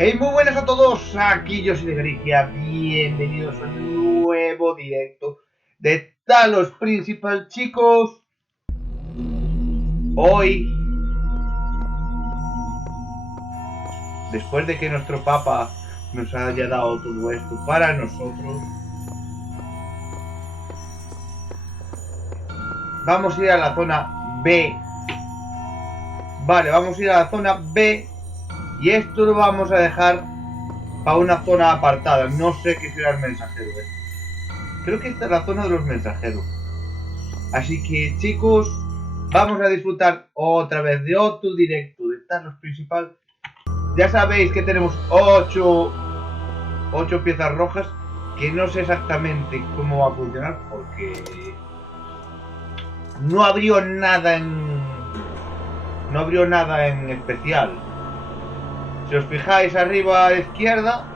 Hey, muy buenas a todos, aquí yo soy de Grecia, bienvenidos a un nuevo directo de Talos Principal, chicos. Hoy, después de que nuestro Papa nos haya dado todo esto para nosotros, vamos a ir a la zona B. Vale, vamos a ir a la zona B y esto lo vamos a dejar para una zona apartada. No sé qué será el mensajero. Creo que esta es la zona de los mensajeros. Así que, chicos, vamos a disfrutar otra vez de otro directo de Talos Principal. Ya sabéis que tenemos 8 piezas rojas, que no sé exactamente cómo va a funcionar porque no abrió nada en especial. Si os fijáis arriba a la izquierda,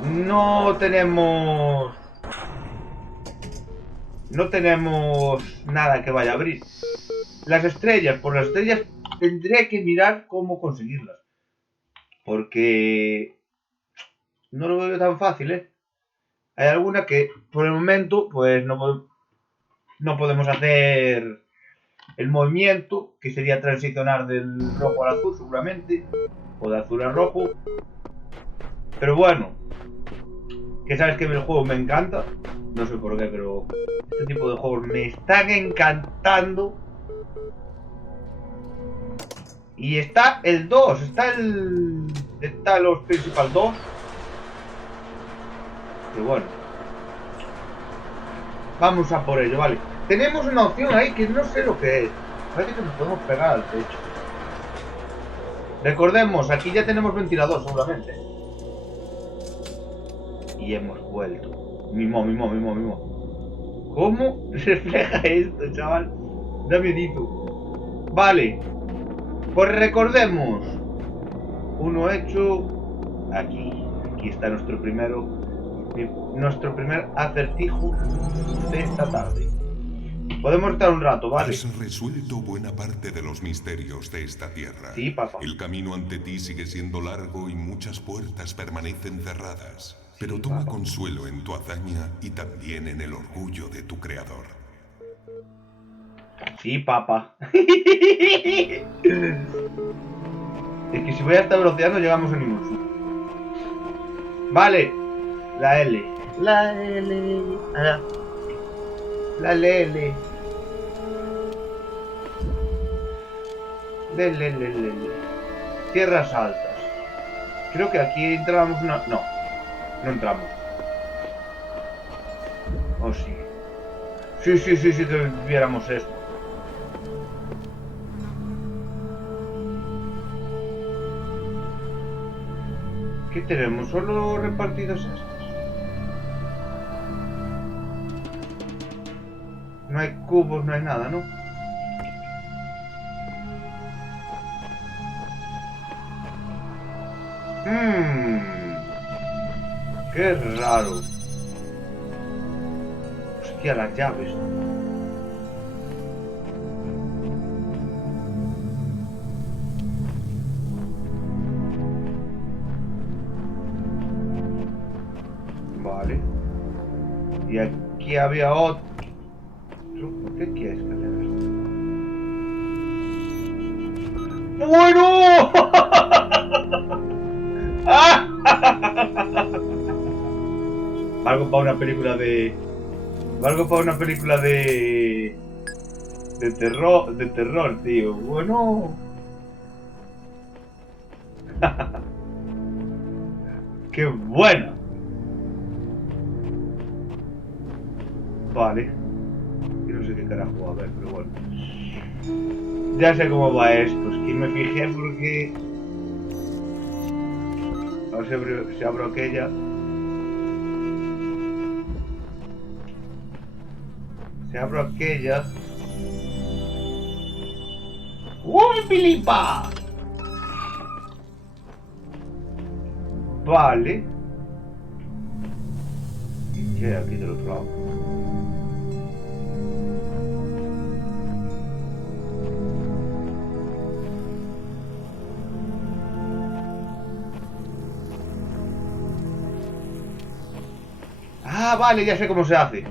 no tenemos nada que vaya a abrir. Las estrellas, por las estrellas tendré que mirar cómo conseguirlas, porque no lo veo tan fácil, ¿eh? Hay alguna que por el momento pues no podemos hacer el movimiento, que sería transicionar del rojo al azul seguramente, o de azul al rojo. Pero bueno, que sabes que el juego me encanta, no sé por qué, pero este tipo de juegos me están encantando. Y está el 2, está los Principal 2. Pero bueno, vamos a por ello, vale. Tenemos una opción ahí que no sé lo que es. Parece que nos podemos pegar al techo. Recordemos, aquí ya tenemos ventilador seguramente. Y hemos vuelto. Mimo. ¿Cómo refleja esto, chaval? Da miedito. Vale. Pues recordemos. Uno hecho. Aquí. Aquí está nuestro primer acertijo de esta tarde. Podemos estar un rato, ¿vale? Has resuelto buena parte de los misterios de esta tierra. Sí, papá. El camino ante ti sigue siendo largo y muchas puertas permanecen cerradas. Pero Sí, toma papá. consuelo en tu hazaña y también en el orgullo de tu creador. Sí, papá. Es que si voy a esta velocidad no llegamos a ningún sitio. Vale. La L. La L. La L. Tierras altas. Creo que aquí entramos una... No entramos. Oh, sí. Sí, que viéramos esto. ¿Qué tenemos? Solo repartidos estos. No hay cubos, no hay nada, ¿no? Qué raro. Hostia, las llaves. Vale. Y aquí había otro. ¿Qué quieres que haga esto? ¡Bueno! Algo para una película de... De terror, tío. Bueno. ¡Qué bueno! Vale. Yo no sé qué carajo va a haber, pero bueno. Ya sé cómo va esto. Es que me fijé porque... A ver si abro aquella. Si abro aquella... ¡Uy, Filipa! Vale. ¿Y qué hay aquí del otro lado? Ah, vale, ya sé cómo se hace.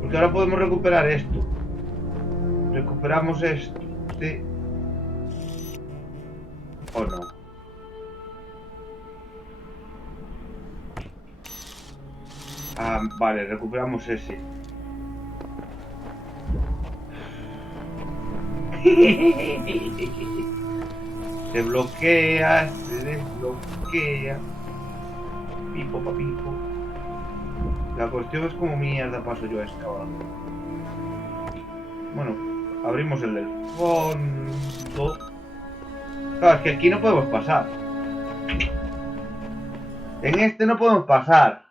Porque ahora podemos recuperar esto. Recuperamos este... ¿O no? Ah, vale, recuperamos ese. Se bloquea, se desbloquea. Pipo pa pipo. La cuestión es como mierda paso yo a este ahora. Bueno, abrimos el del fondo. Claro, es que aquí no podemos pasar. En este no podemos pasar.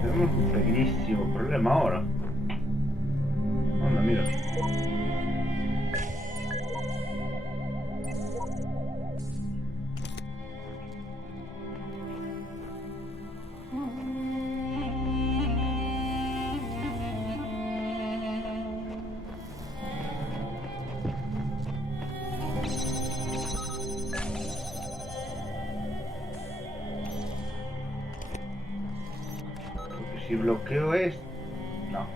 Tenemos un pequeñísimo problema ahora. Anda, mira. Porque si bloqueo esto... No.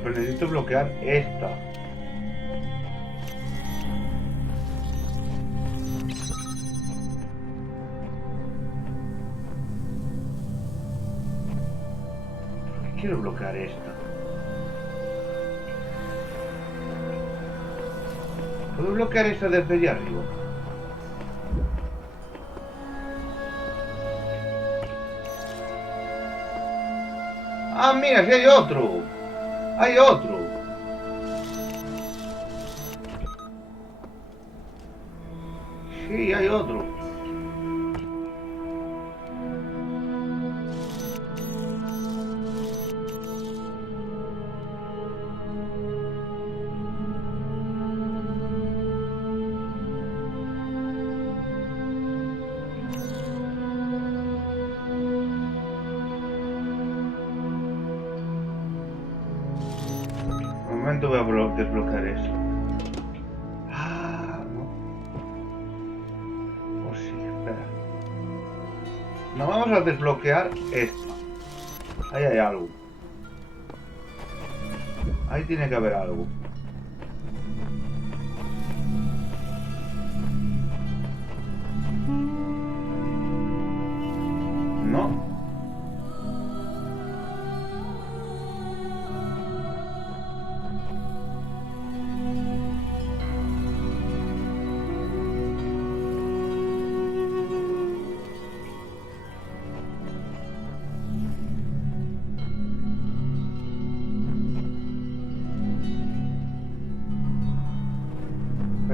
Pero necesito bloquear esta. ¿Por qué quiero bloquear esta? ¿Puedo bloquear esta desde allá arriba? Ah, mira, si hay otro. Hay otro. Sí, hay otro. Un momento voy a desbloquear eso. Ah, no. Oh, sí, espera. No, vamos a desbloquear esto. Ahí hay algo. Ahí tiene que haber algo. No.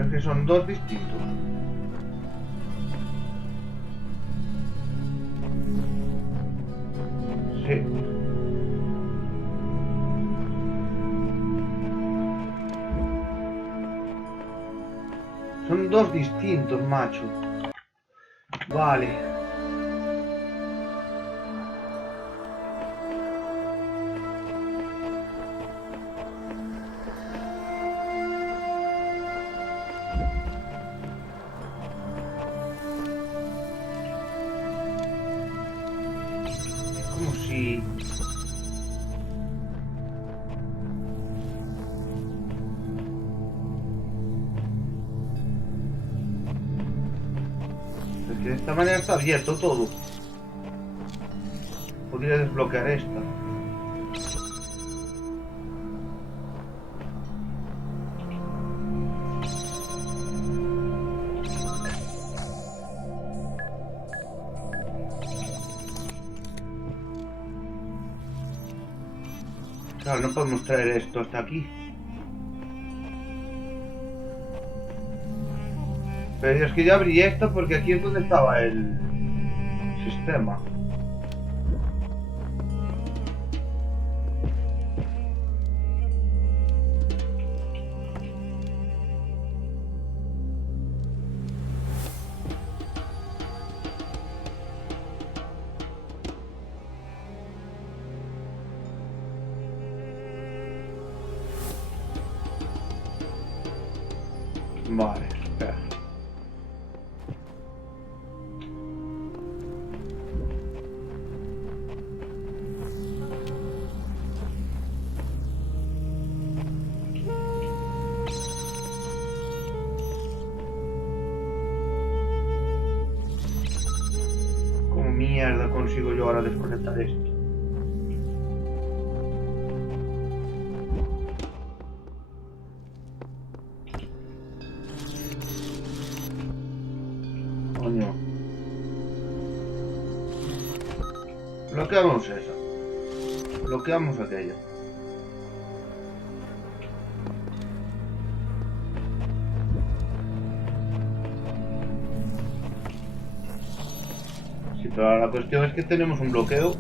Es que son dos distintos. Sí. Son dos distintos, macho. Vale. Como si... Es que de esta manera está abierto todo. Podría desbloquear esta. Claro, no podemos traer esto hasta aquí. Pero es que yo abrí esto porque aquí es donde estaba el sistema. Vale, espera. ¿Cómo mierda consigo yo ahora desconectar esto? Coño. Bloqueamos eso. Bloqueamos aquello. Sí, pero ahora la cuestión es que tenemos un bloqueo.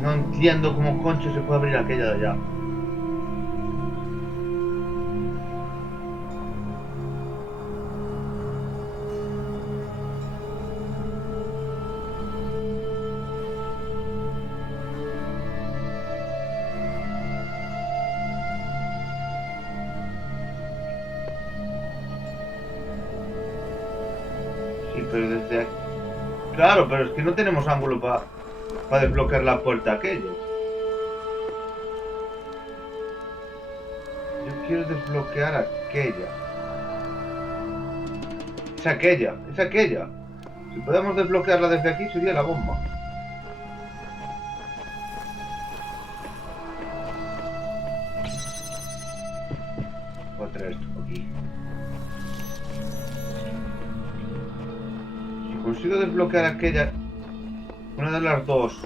No entiendo cómo concho se puede abrir aquella de allá. Sí, pero desde aquí... Claro, pero es que no tenemos ángulo para desbloquear la puerta aquello. Yo quiero desbloquear aquella. Es aquella, es aquella. Si podemos desbloquearla desde aquí sería la bomba. Voy a traer esto por aquí. Si consigo desbloquear aquella... Una de las dos.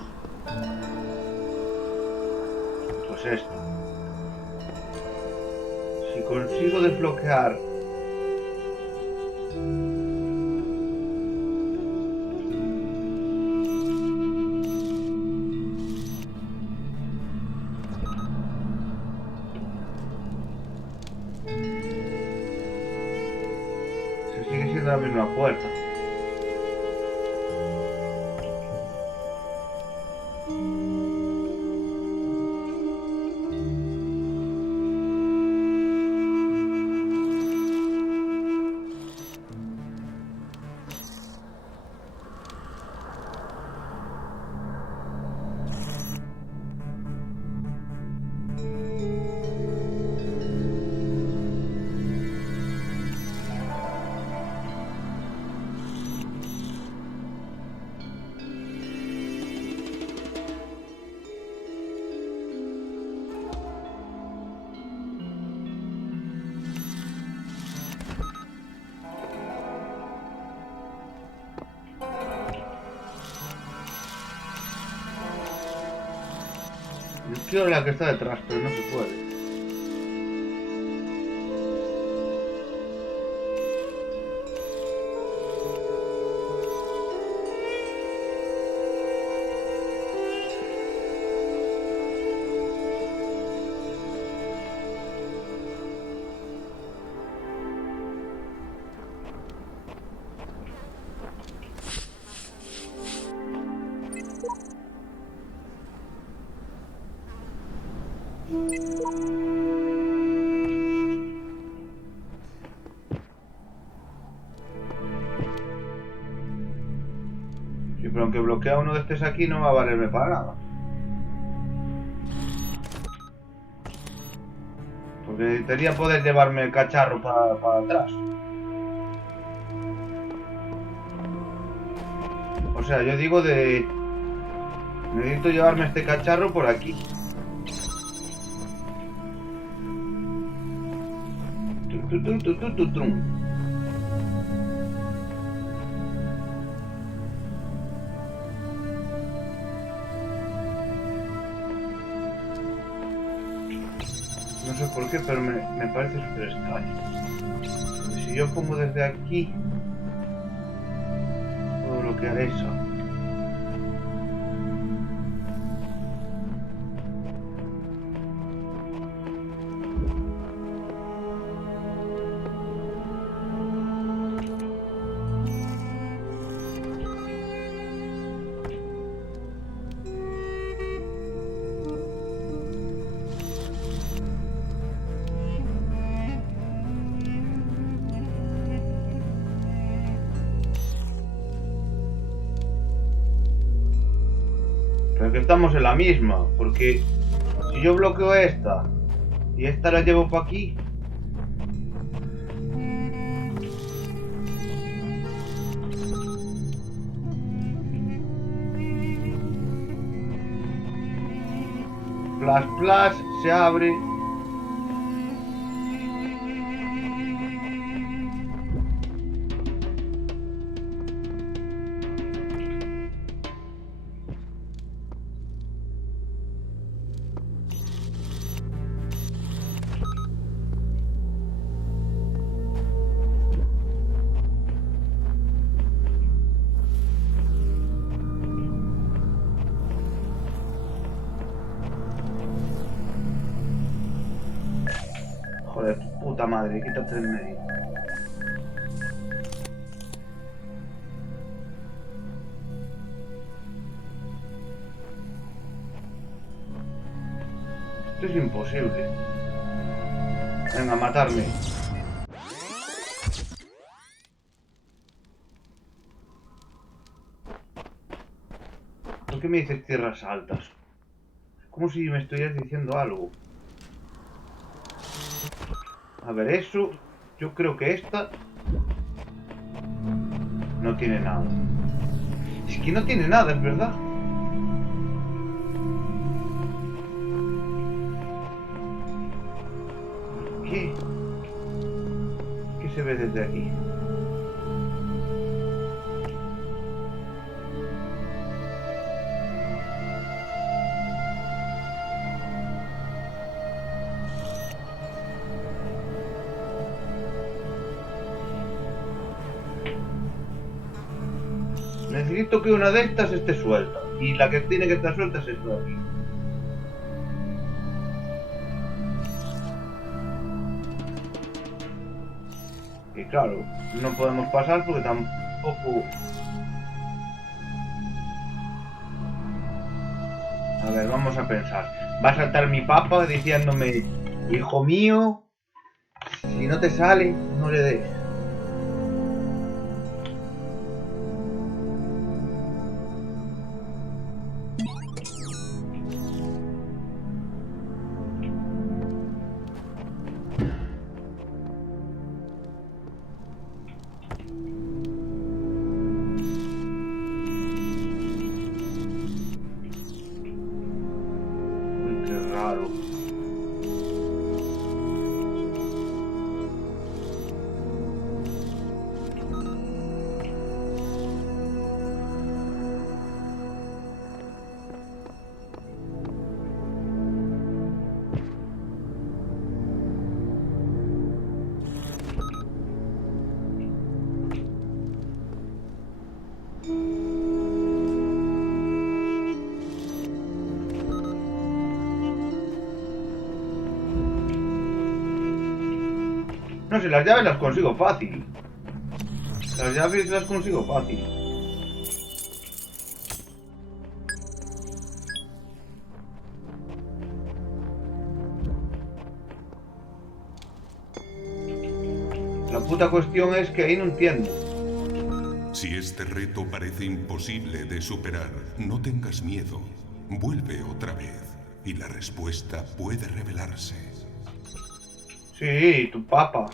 Pues esta. Si consigo desbloquear... Se sigue siendo la misma puerta. Quiero la que está detrás, pero no se puede. Sí, pero aunque bloquea uno de estos aquí no va a valerme para nada. Porque necesitaría poder llevarme el cacharro para atrás. O sea, yo digo de... Necesito llevarme este cacharro por aquí. No sé por qué, pero me parece súper extraño. Porque si yo pongo desde aquí, puedo bloquear eso. Pero que estamos en la misma, porque si yo bloqueo esta y esta la llevo para aquí, flash flash se abre. Joder, puta madre, quítate del medio. Esto es imposible. Venga, matarme. ¿Por qué me dices tierras altas? Es como si me estuvieras diciendo algo. A ver, eso... Yo creo que esta... No tiene nada. Es que no tiene nada, es verdad. ¿Qué? ¿Qué se ve desde aquí? Necesito que una de estas esté suelta. Y la que tiene que estar suelta es esta de aquí. Y claro, no podemos pasar porque tampoco... A ver, vamos a pensar. Va a saltar mi papa diciéndome: hijo mío, si no te sale, no le des. Uy, qué raro. No sé, las llaves las consigo fácil. Las llaves las consigo fácil. La puta cuestión es que ahí no entiendo. Si este reto parece imposible de superar, no tengas miedo. Vuelve otra vez y la respuesta puede revelarse. Sí, tu papa.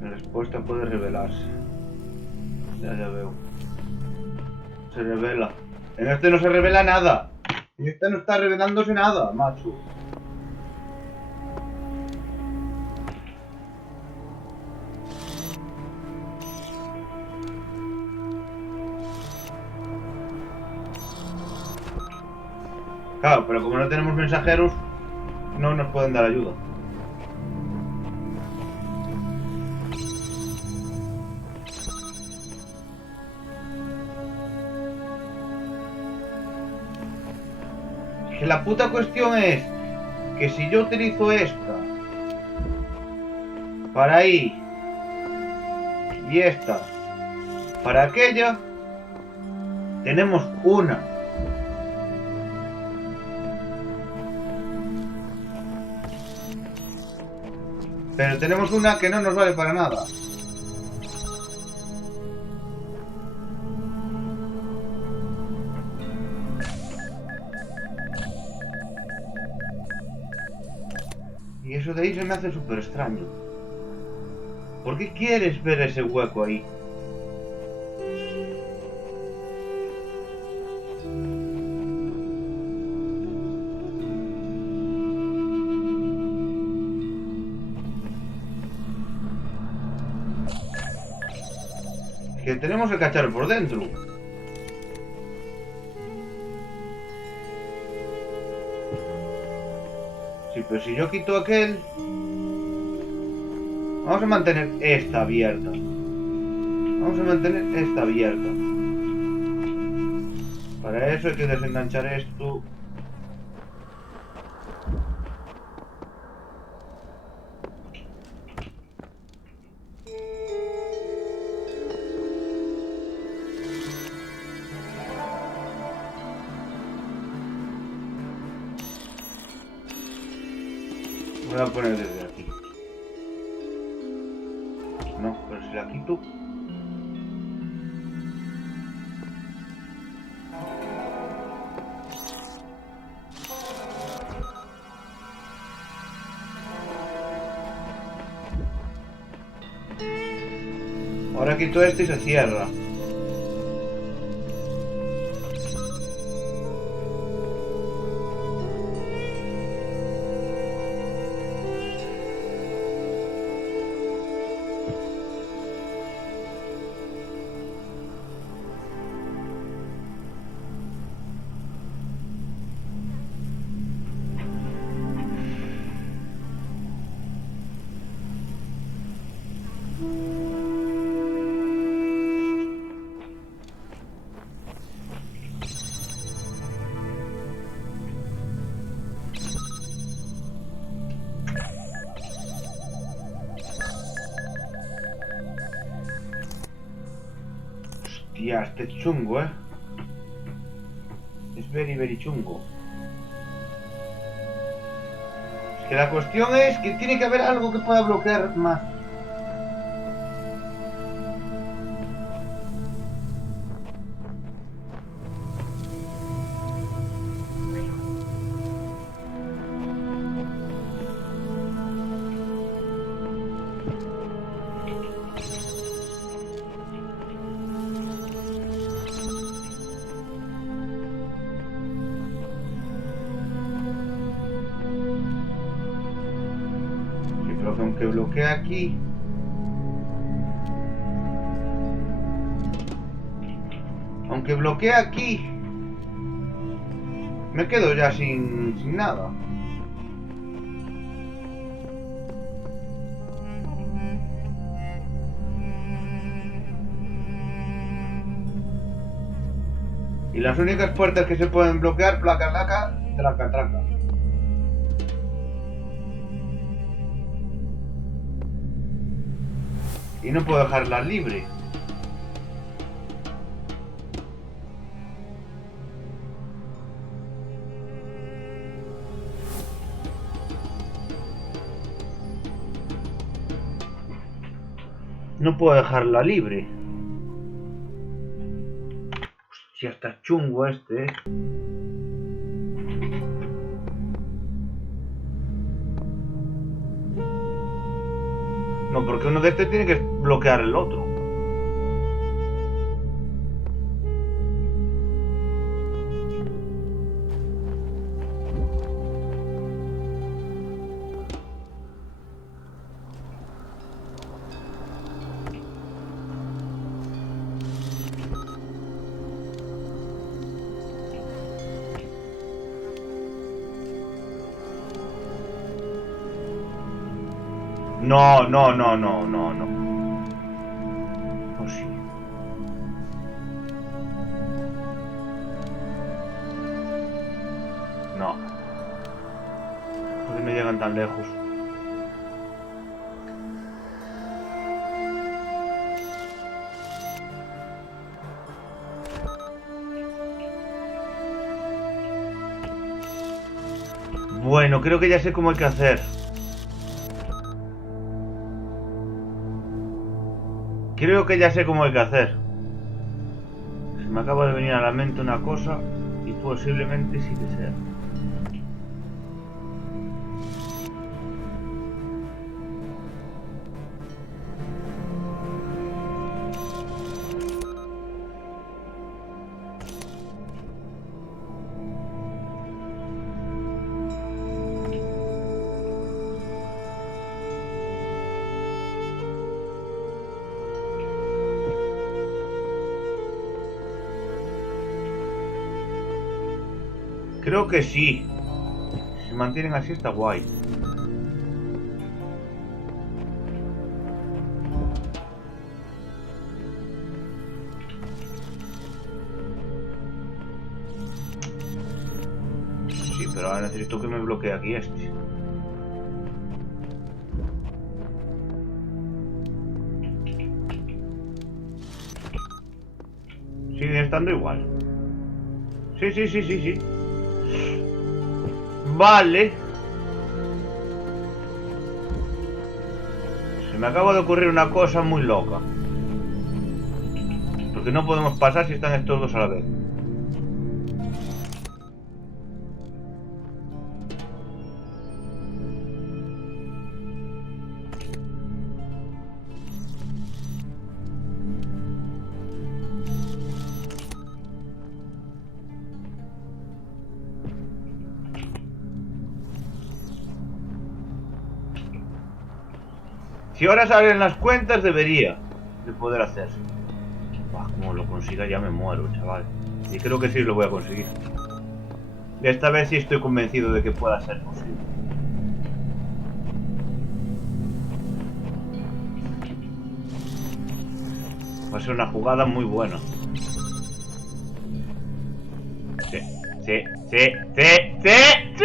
La respuesta puede revelarse. Ya veo. Se revela. En este no se revela nada. En este no está revelándose nada, macho. Claro, pero como no tenemos mensajeros, no nos pueden dar ayuda. Que la puta cuestión es que si yo utilizo esta para ahí y esta para aquella, tenemos una. Pero tenemos una que no nos vale para nada. Y eso de ahí se me hace súper extraño. ¿Por qué quieres ver ese hueco ahí? Que tenemos el cacharro por dentro. Sí, pero si yo quito aquel... Vamos a mantener esta abierta. Vamos a mantener esta abierta. Para eso hay que desenganchar esto. Voy a poner desde aquí. No, pero si la quito... Ahora quito esto y se cierra. Hostia, este es chungo, Es very chungo. Es que la cuestión es que tiene que haber algo que pueda bloquear más. Aunque bloquee aquí, me quedo ya sin nada. Y las únicas puertas que se pueden bloquear, placa, traca. Y no puedo dejarla libre. No puedo dejarla libre. Hostia, está chungo este, No, porque uno de estos tiene que bloquear el otro. No, no, no, no, no, no. Oh, sí. No. ¿Por qué no llegan tan lejos? Bueno, creo que ya sé cómo hay que hacer. Creo que ya sé cómo hay que hacer. Se me acaba de venir a la mente una cosa y posiblemente sí que sea. Creo que sí. Si se mantienen así está guay. Sí, pero ahora necesito que me bloquee aquí este. Siguen estando igual. Sí, sí, sí, sí, sí. Vale. Se me acaba de ocurrir una cosa muy loca. Porque no podemos pasar si están estos dos a la vez. Si ahora salen las cuentas, debería de poder hacerse. Como lo consiga ya me muero, chaval. Y creo que sí lo voy a conseguir. Esta vez sí estoy convencido de que pueda ser posible. Va a ser una jugada muy buena. Sí, sí, sí, sí, sí, sí.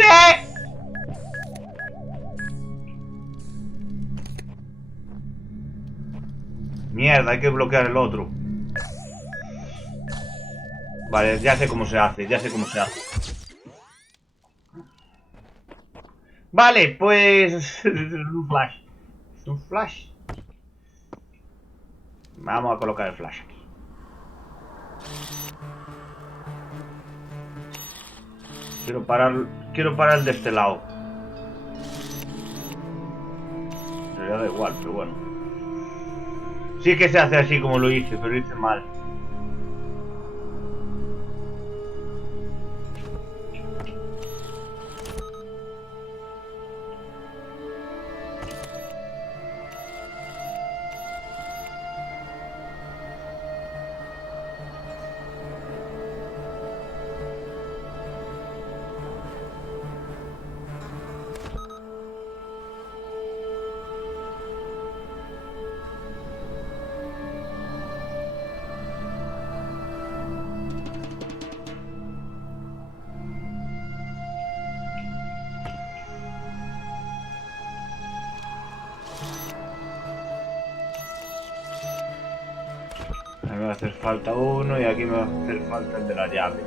Mierda, hay que bloquear el otro. Vale, ya sé cómo se hace, ya sé cómo se hace. Vale, pues... es un flash. Es un flash. Vamos a colocar el flash aquí. Quiero parar de este lado. En realidad da igual, pero bueno. Sí que se hace así como lo hice, pero lo hice mal. Me va a hacer falta uno y aquí me va a hacer falta el de la llave.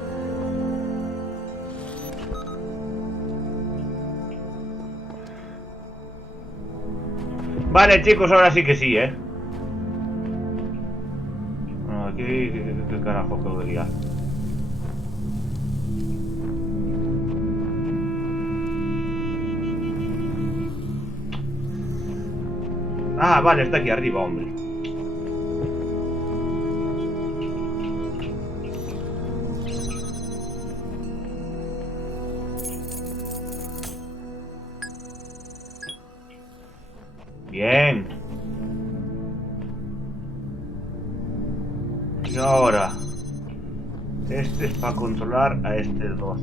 Vale, chicos, ahora sí que sí, ¿eh? Bueno, aquí... ¿Qué carajo podría? Ah, vale, está aquí arriba, hombre. Bien. Y ahora... Este es para controlar a este 2.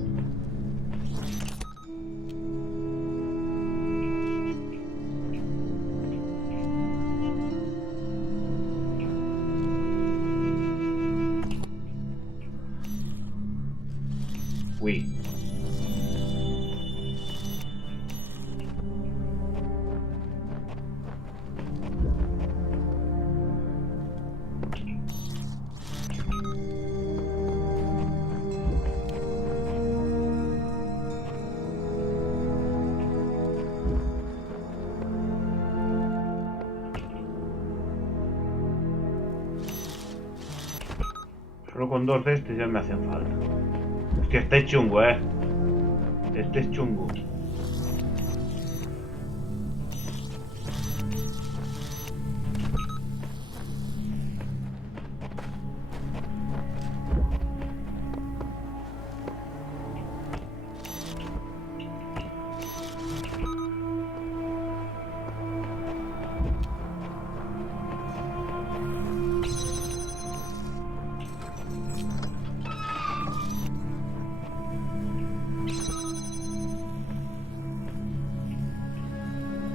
Uy. Solo con 2 de estos ya me hacen falta. Es que este es chungo, Este es chungo.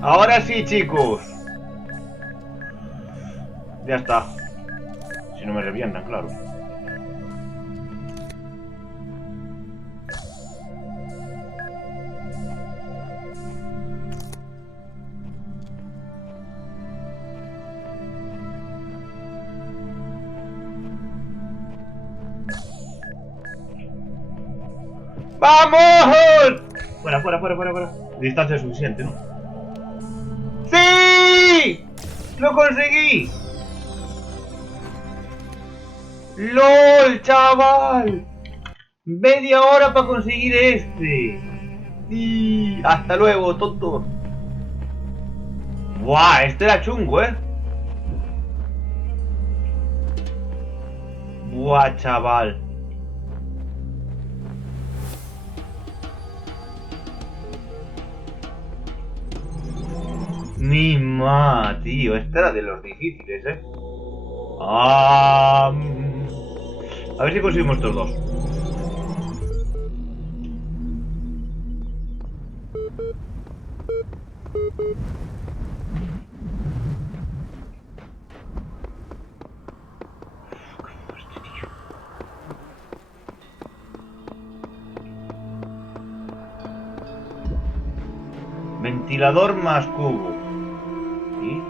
Ahora sí, chicos. Ya está. Si no me revientan, claro. ¡Vamos! Fuera, fuera, fuera, fuera, fuera. Distancia suficiente, ¿no? ¡Sí! ¡Lo conseguí! ¡LOL, chaval! Media hora para conseguir este. Y hasta luego, tonto. Buah, este era chungo, Buah, chaval. Mi ma, tío, este era de los difíciles, A ver si conseguimos estos dos. Ventilador más cubo. ¿Y?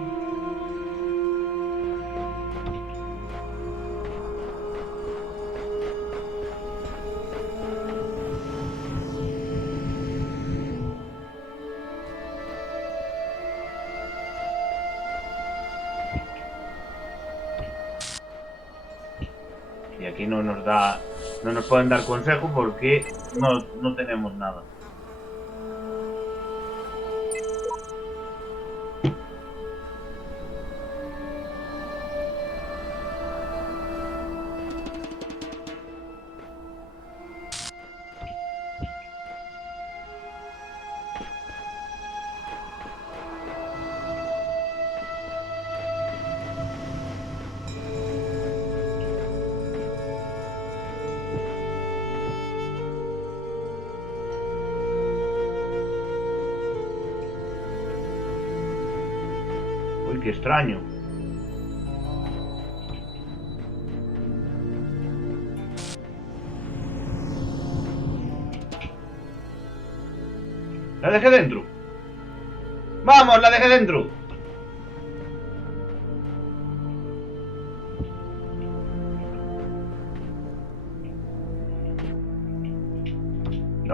Y aquí no nos pueden dar consejo porque no tenemos nada. Uy, qué extraño. La dejé dentro. ¡Vamos, la dejé dentro!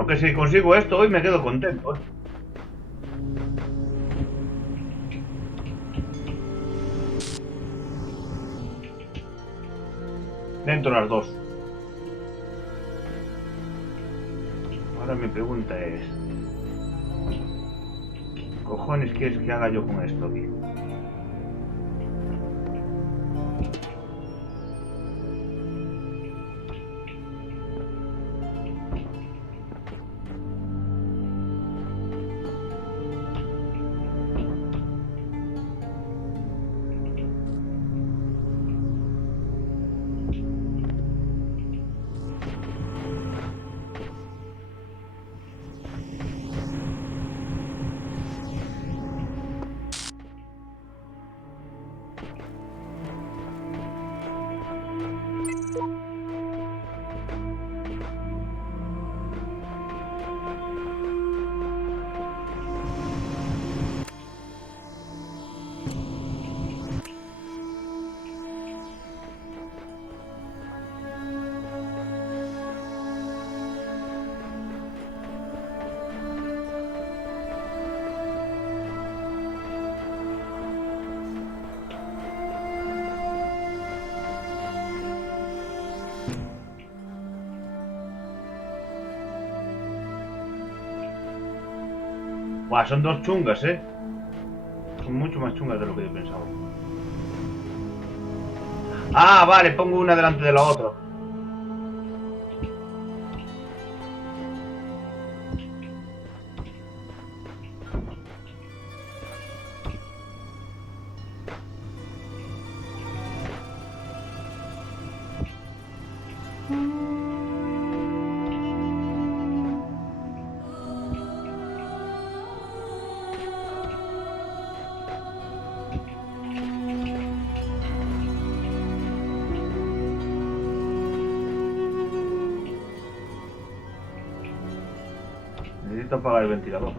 Bueno, que si consigo esto hoy me quedo contento, ¿eh? Dentro las dos. Ahora mi pregunta es... ¿Qué cojones quieres que haga yo con esto aquí? Buah, son dos chungas, ¿eh? Son mucho más chungas de lo que yo pensaba. Ah, vale, pongo una delante de la otra. Necesito apagar el ventilador.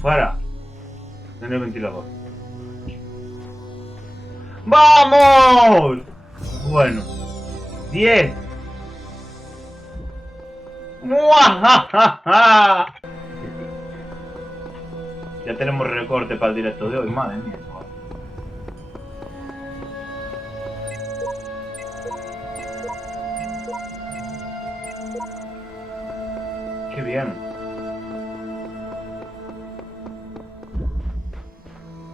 Fuera. En el ventilador. ¡Vamos! Bueno. 10. ¡Muajajaja! Ya tenemos recorte para el directo de hoy, madre mía. Qué bien.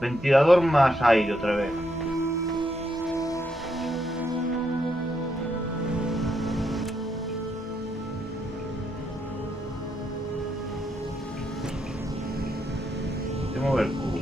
Ventilador más aire otra vez. Voy a mover el cubo.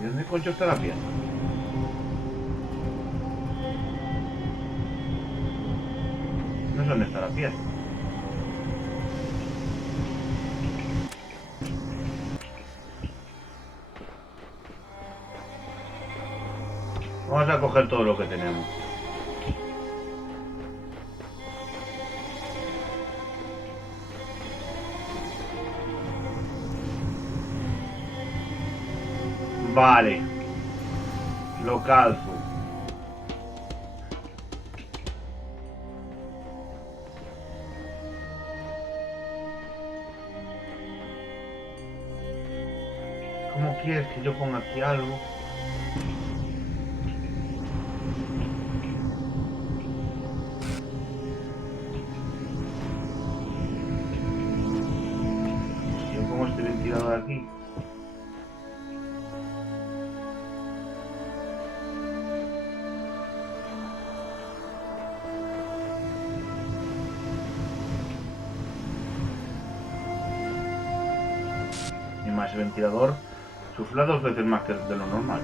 ¿Y dónde concho está la pieza? No sé dónde está la pieza. Vamos a coger todo lo que tenemos. Vale. Lo calzo. ¿Cómo quieres que yo ponga aquí algo? ventilador aquí. Y más el ventilador sufla 2 veces más que de lo normal.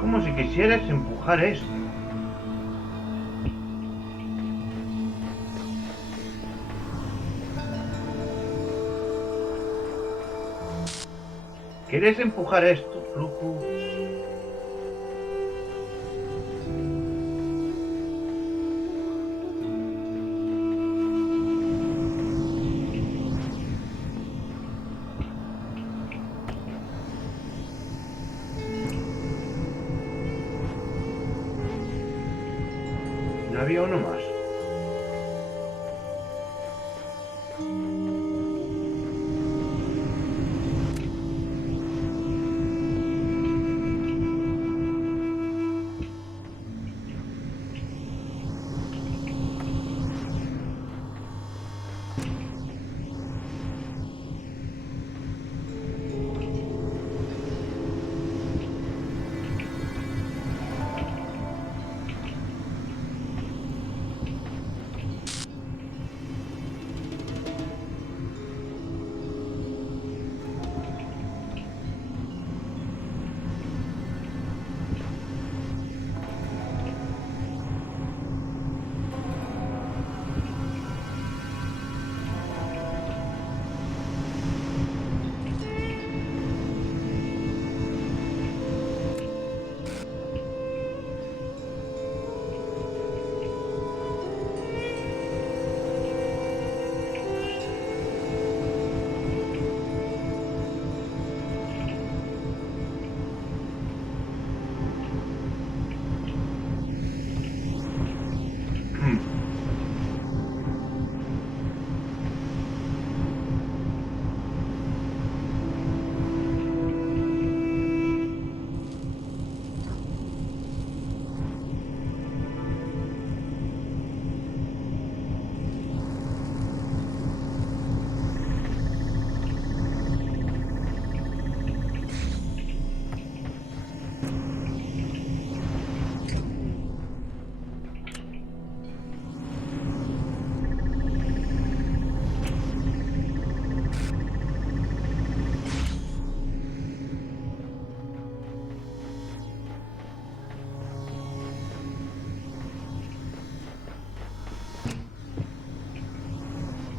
Como si quisieras empujar esto. ¿Quieres empujar esto, flujo? Había uno más.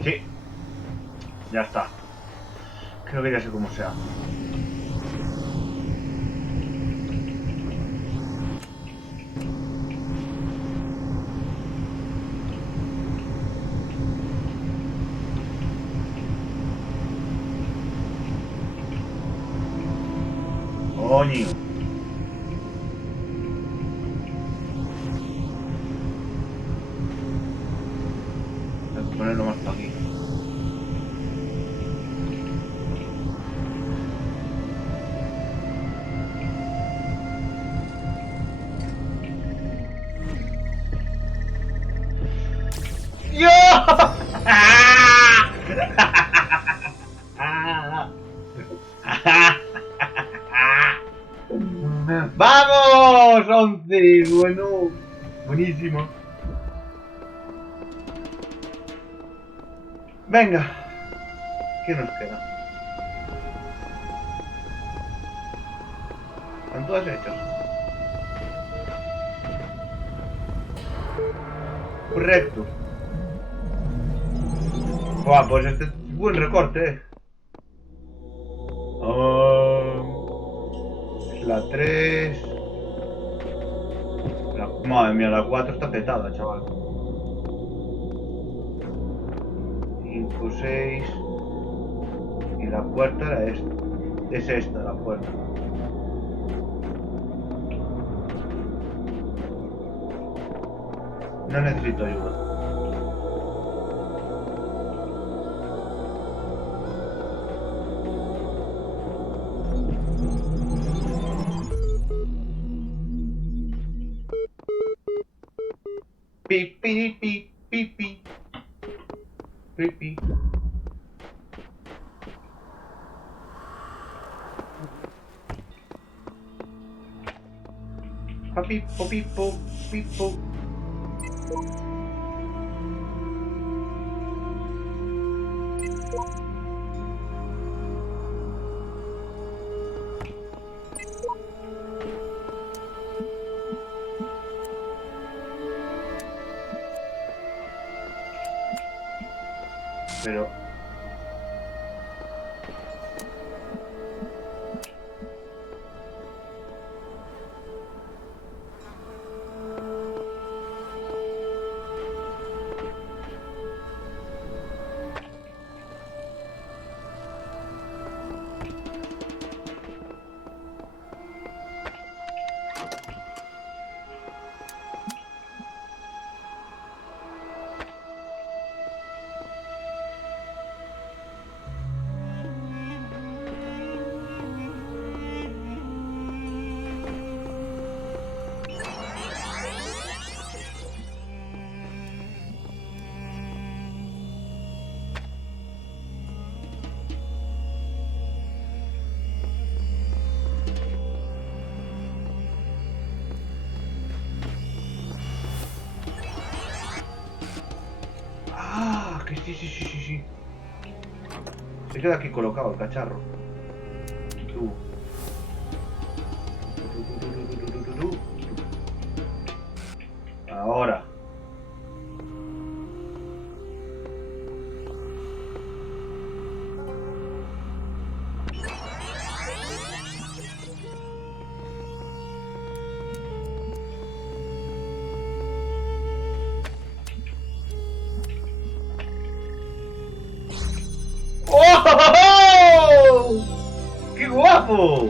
Sí, ya está. Creo que ya sé cómo se hace. Coño. Hay que ponerlo más para aquí. ¡Yo! ¡Vamos! 11. Bueno. Buenísimo. Venga. ¿Qué nos queda? Están todas hechas. Correcto. Buah, pues este es buen recorte. La 3. Madre mía, la 4 está petada, chaval. Y 5, 6. Y la puerta era esta. Es esta la puerta. No necesito ayuda. Pi, pi, pi, pi, pi. Pi, pi. Pipo, pipo, pipo. Pero... Ah, que sí, sí, sí, sí, sí. Se queda aquí colocado el cacharro. Tú. Ahora. ¡Oh! ¡Qué guapo!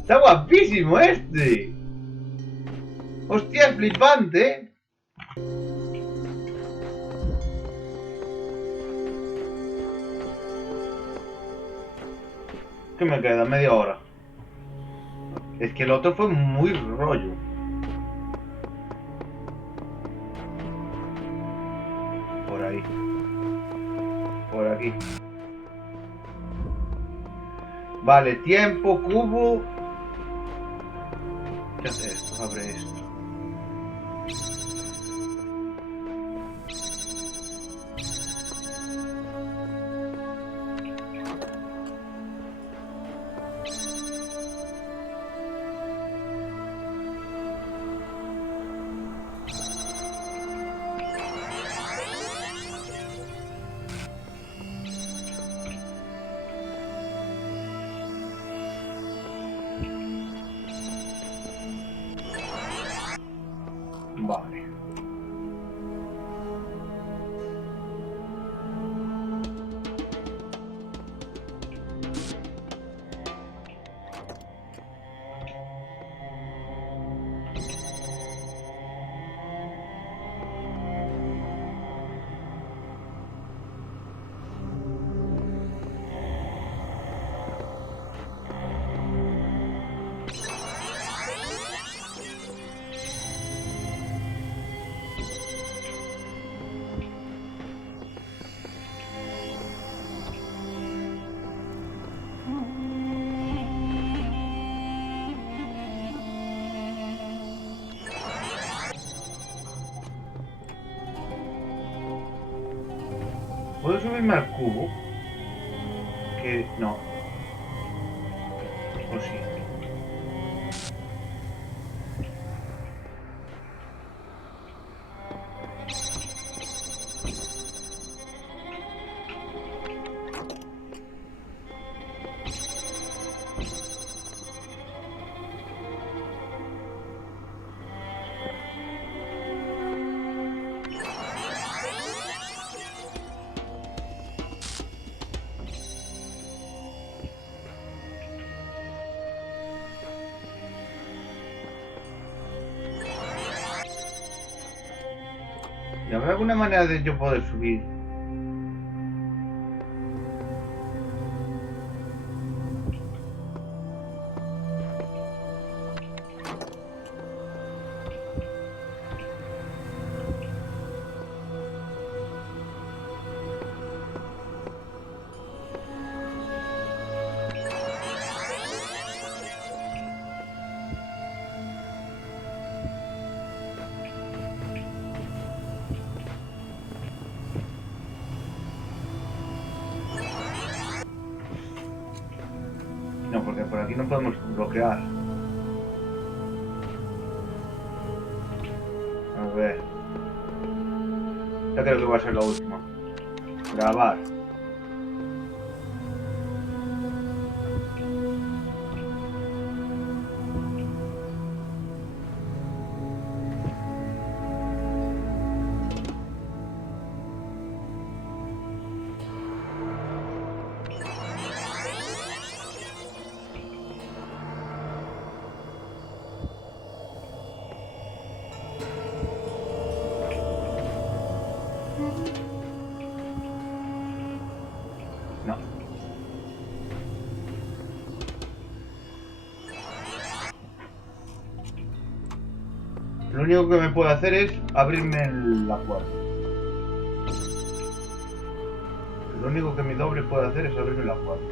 Está guapísimo este. Hostia, es flipante. ¿Qué me queda? Media hora. Es que el otro fue muy rollo. Por ahí. Por aquí. Vale, tiempo, cubo. ¿Qué hace esto? Abre esto. Vale. ¿Puedo subirme al cubo? Que no. O sí. ¿Y habrá alguna manera de yo poder subir? No, porque por aquí no podemos bloquear. A ver. Ya creo que va a ser la última. Grabar. No. Lo único que me puede hacer es abrirme la puerta. Lo único que mi doble puede hacer es abrirme la puerta.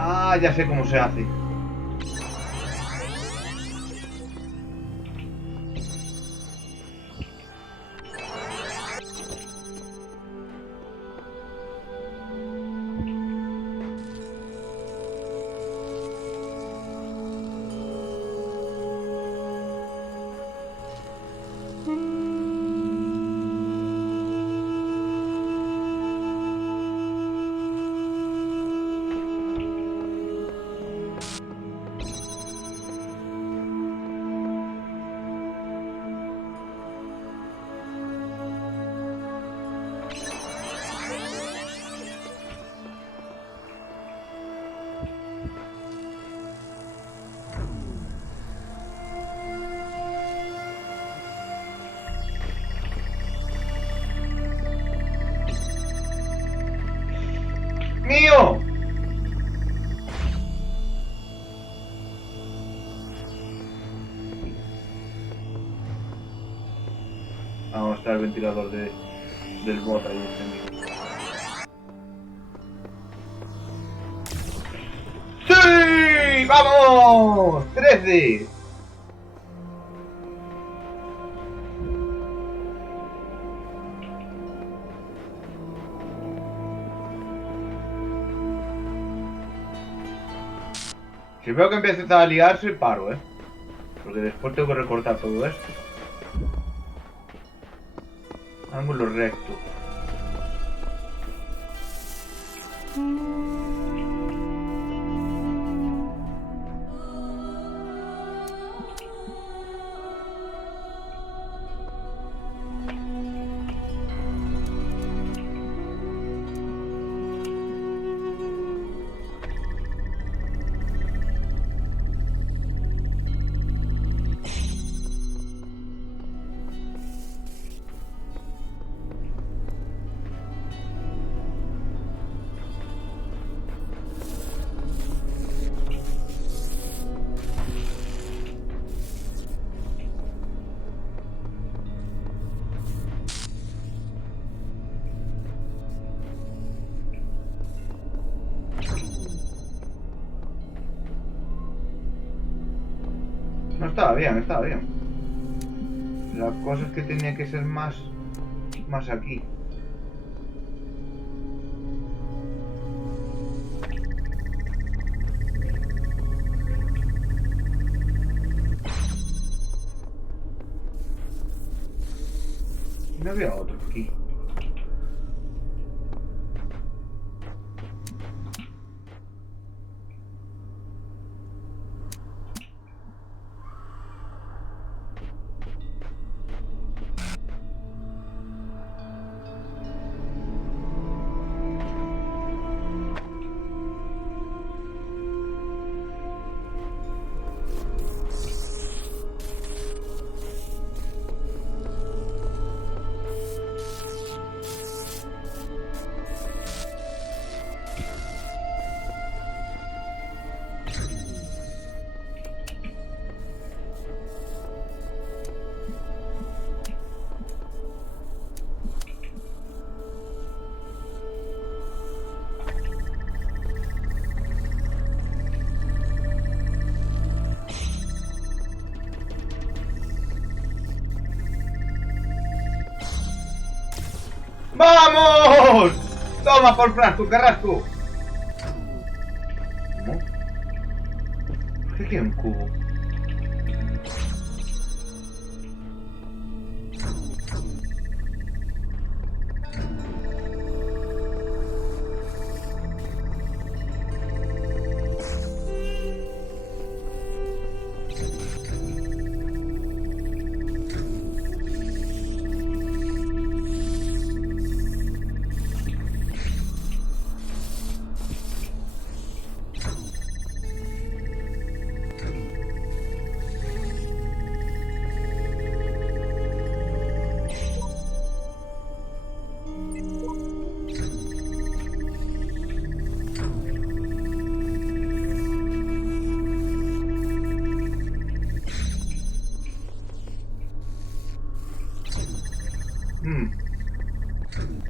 Ah, ya sé cómo se hace. ¡Mío! Vamos a estar el ventilador del bot ahí encendido. ¡Sí! ¡Vamos! ¡13! Si veo que empieza a liarse, paro, ¿eh? Porque después tengo que recortar todo esto. Ángulo recto. No, estaba bien, estaba bien. La cosa es que tenía que ser más aquí. No había otro aquí. ¡Vamos! Toma por frasco, carrasco. ¿Cómo? ¿Qué quiere un cubo?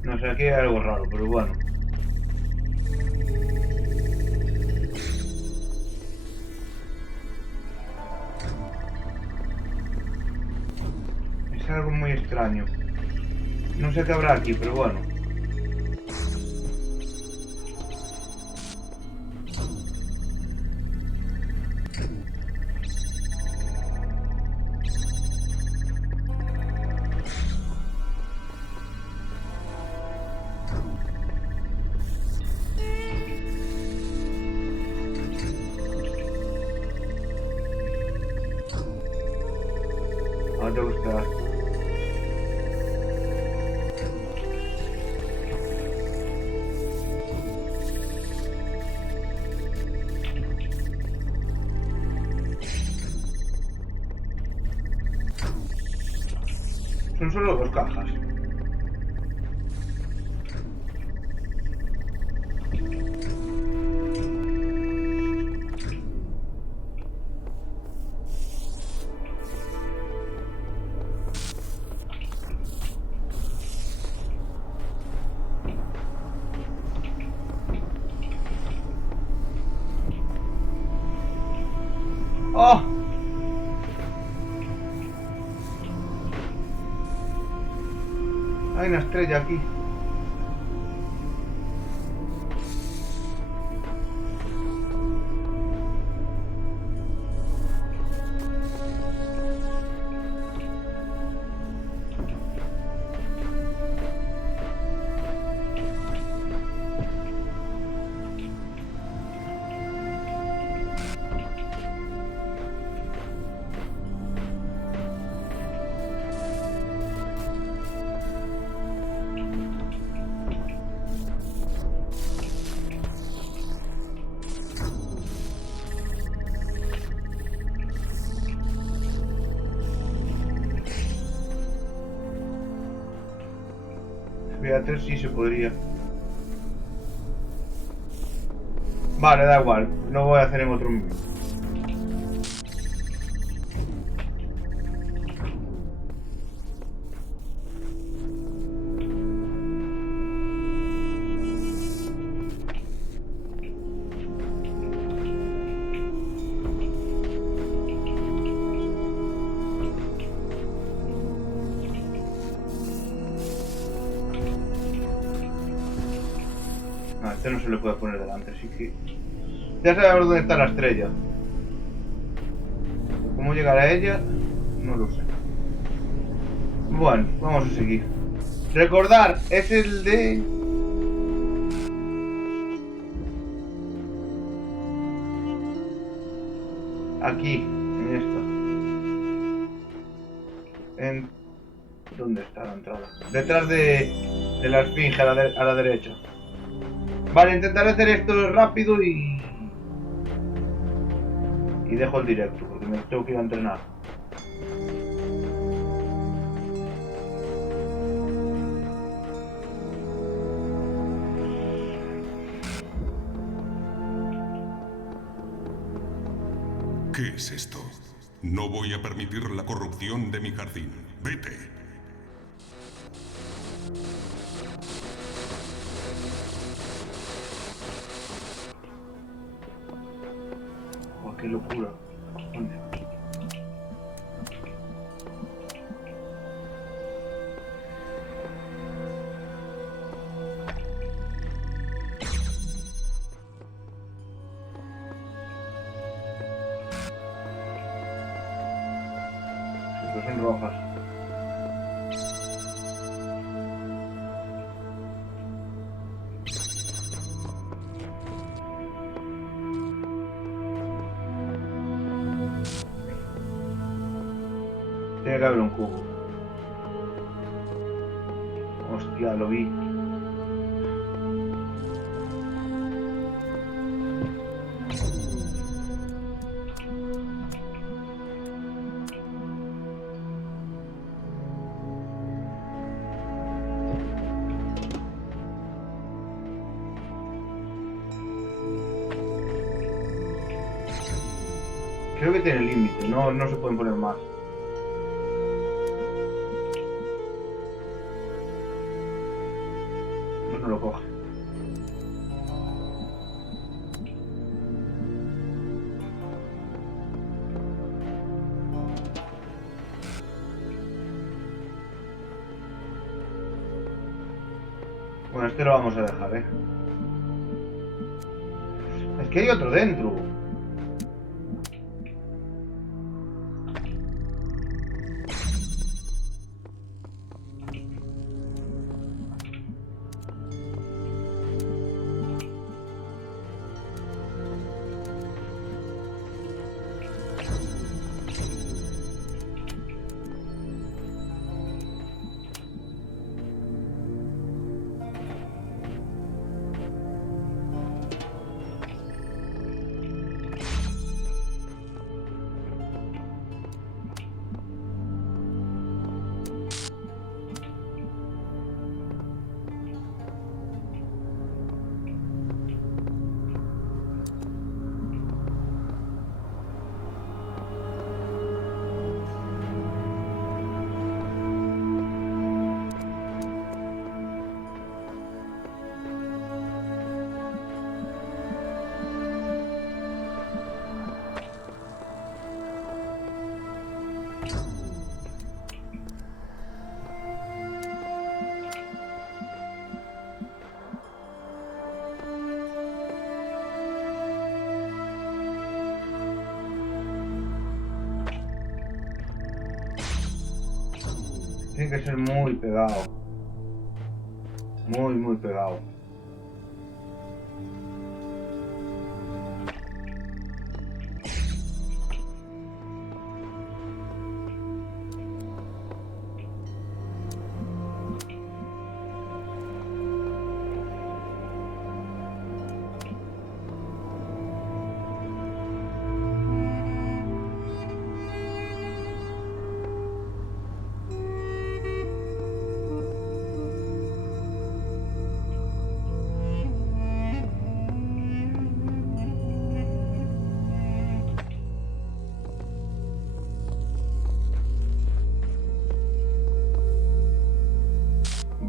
No sé, aquí hay algo raro, pero bueno. Es algo muy extraño. No sé qué habrá aquí, pero bueno. Ahora tengo que esperar. Son solo 2 cajas. ¡Oh! Hay una estrella aquí. Fíjate si se podría. Vale, da igual. Lo voy a hacer en otro momento. No, este no se le puede poner delante, así que... Ya sabemos dónde está la estrella. ¿Cómo llegar a ella? No lo sé. Bueno, vamos a seguir. Recordar, es el de... Aquí, en esta. ¿Dónde está la entrada? Detrás de la esfinge, a la derecha. Vale, intentaré hacer esto rápido y dejo el directo, porque me tengo que ir a entrenar. ¿Qué es esto? No voy a permitir la corrupción de mi jardín. ¡Vete! Oh, qué locura. Tiene que haber un cubo. Hostia, lo vi. Creo que tiene límite, no se pueden poner más. No lo coge. Bueno, este lo vamos a dejar, Es que hay otro dentro. Tiene que ser muy pegado. Muy pegado.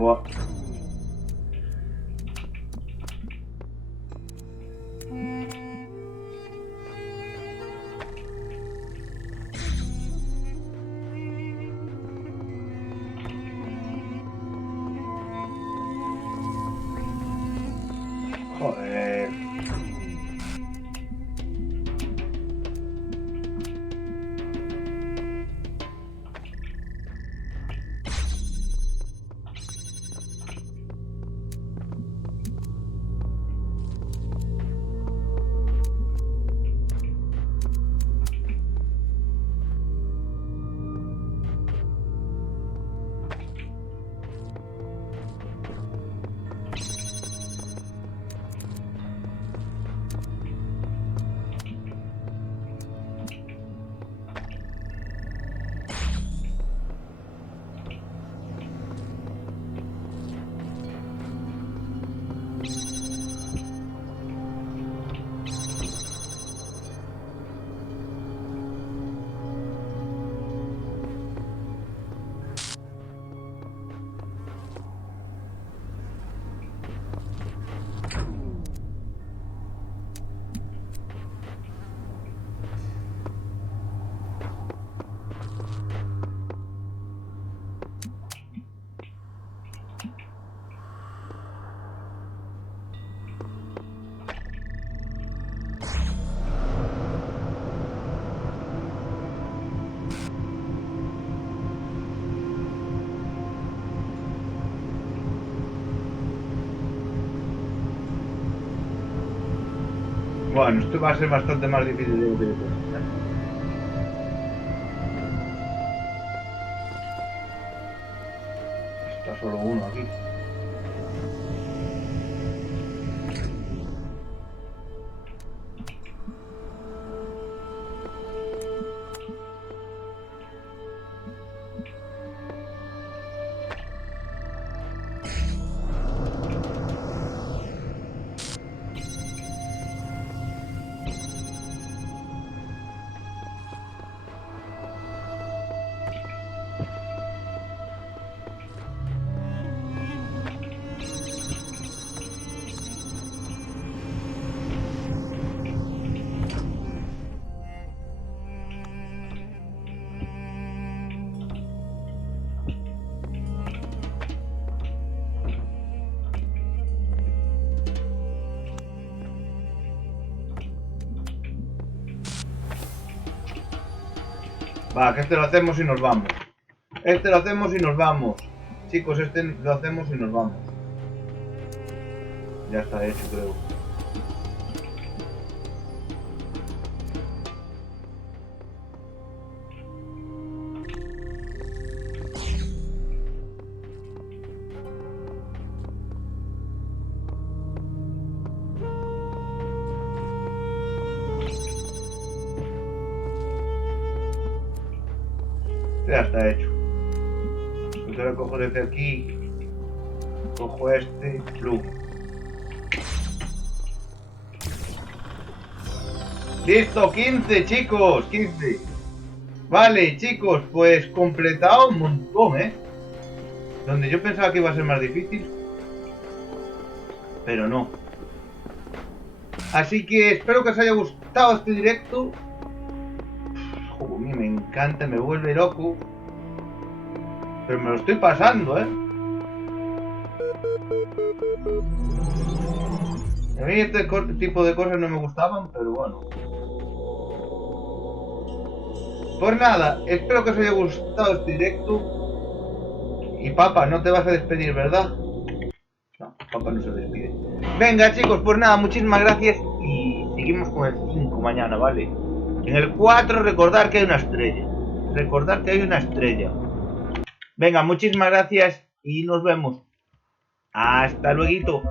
Buah. Joder. Bueno, esto va a ser bastante más difícil de lo que yo pensaba. Está solo uno aquí. Va, que este lo hacemos y nos vamos. Este lo hacemos y nos vamos. Chicos, este lo hacemos y nos vamos. Ya está hecho, creo. Ya está hecho. Pues ahora cojo desde aquí. Cojo este. Plum. Listo, 15 chicos, 15. Vale, chicos, pues completado un montón, Donde yo pensaba que iba a ser más difícil. Pero no. Así que espero que os haya gustado este directo. Joder, me encanta, me vuelve loco. Pero me lo estoy pasando, A mí este tipo de cosas no me gustaban, pero bueno. Pues nada, espero que os haya gustado este directo. Y Papa, no te vas a despedir, ¿verdad? No, Papa no se despide. Venga chicos, pues nada, muchísimas gracias. Y seguimos con el 5 mañana, ¿vale? En el 4 recordar que hay una estrella. Recordar que hay una estrella. Venga, muchísimas gracias y nos vemos. Hasta luego.